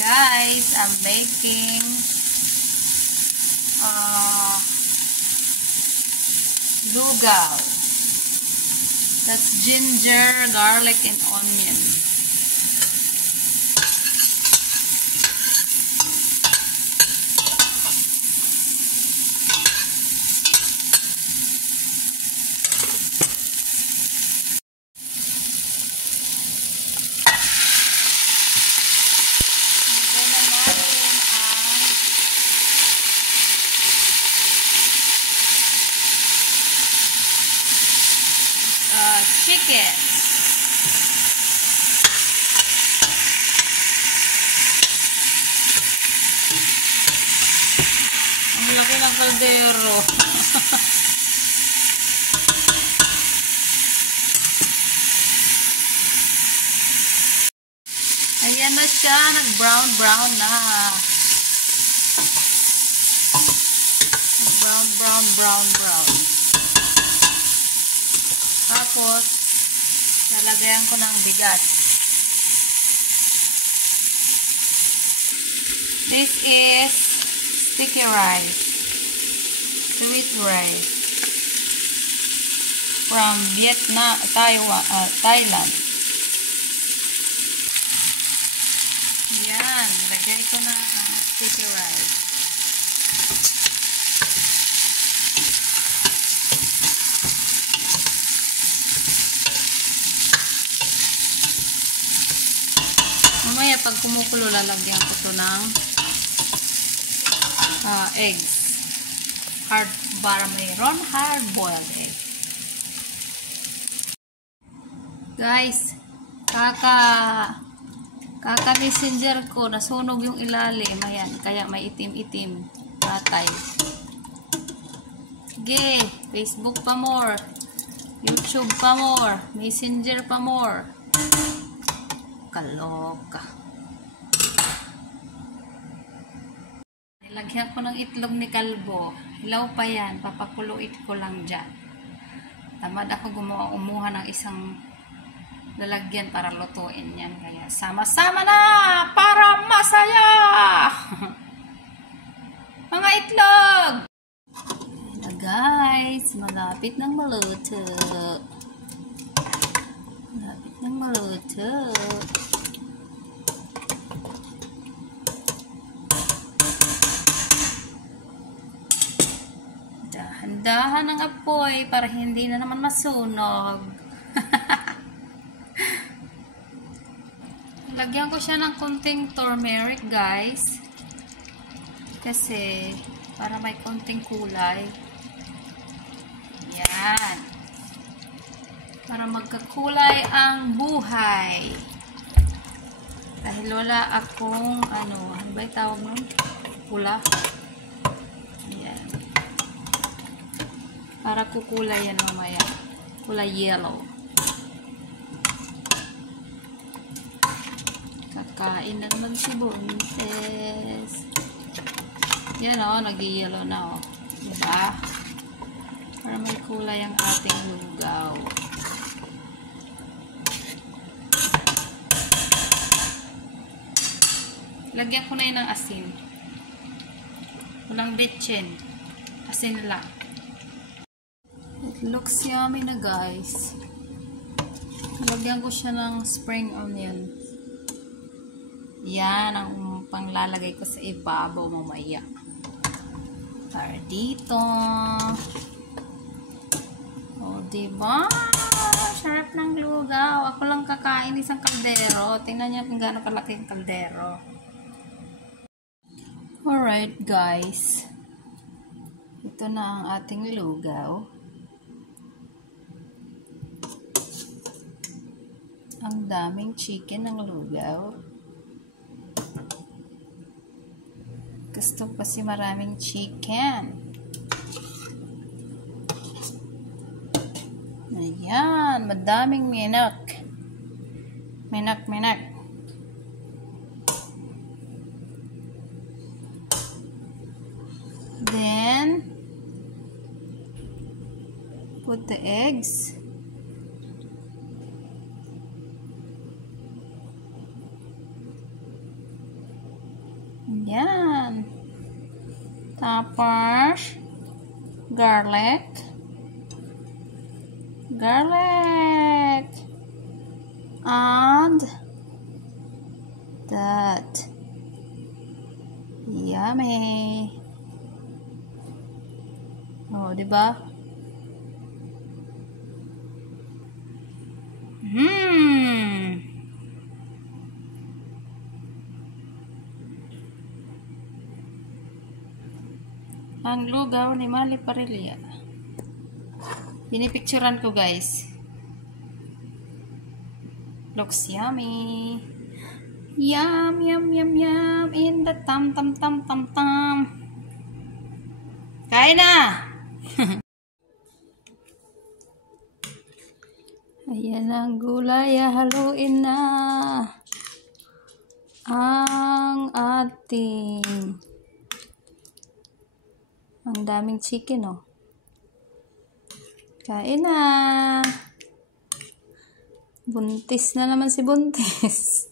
Guys, I'm making lugaw. That's ginger, garlic, and onion. Chicken. Ang laki ng kaldero. Ayan na siya, nag-brown na. Brown. Tapos, nalagyan ko ng bigas. This is sticky rice. Sweet rice. From Vietnam, Thailand. Yan, nilagay ko na ang sticky rice. Mamaya pag kumukulo, lalagyan ko to ng eggs. Para mayroon hard-boiled egg. Guys, kaka-messenger ko, nasunog yung ilalim. Ayan, kaya may itim-itim. Patay. Sige, Facebook pa more. YouTube pa more. Messenger pa more. Kaloka. Nilagyan ko ng itlog ni Kalbo. Hilaw pa yan. Papakuluit ko lang dyan. Tamad ako umuha ng isang lalagyan para lutuin yan. Kaya sama-sama na para masaya! Mga itlog! Na guys, malapit ng maluto. Malapit ng maluto. Dahan-dahan ang apoy para hindi na naman masunog. Lagyan ko siya ng konting turmeric, guys. Kasi para may konting kulay. Yan. Para magkakulay ang buhay. Dahil wala akong ano ba yung tawag nun? Pula. Yan. Para kukulay yan mamaya. Kulay yellow. Kakain na naman si Buntes. Yan o, nag-yellow na o. Diba? Para may kulay ang ating lugaw. Lagyan ko na yun ng asin. Walang bitchin. Asin lang. It looks yummy na, guys. Lagyan ko siya ng spring onion. Yan ang panglalagay ko sa ibabaw mamaya. Para dito. O, diba? Sarap ng lugaw. Ako lang kakain isang kaldero. Tingnan niyo kung gaano kalaki yung kaldero. Alright, guys. Ito na ang ating lugaw. Ang daming chicken ng lugaw. Gusto ko kasi maraming chicken. Ayan, madaming minak. Minak. Then, put the eggs. Tapos, garlic. And that. Yummy. Oh, diba? Ang lugaw ni Mali Parilla. Pinipicturan ko, guys. Looks yummy. Yum, yum, yum, yum. In the tam, tam, tam, tam, tam. Kain na! Ayan ang gulay. Haluin na ang ating ang daming chicken, oh. Kain na. Buntis na naman si Buntis.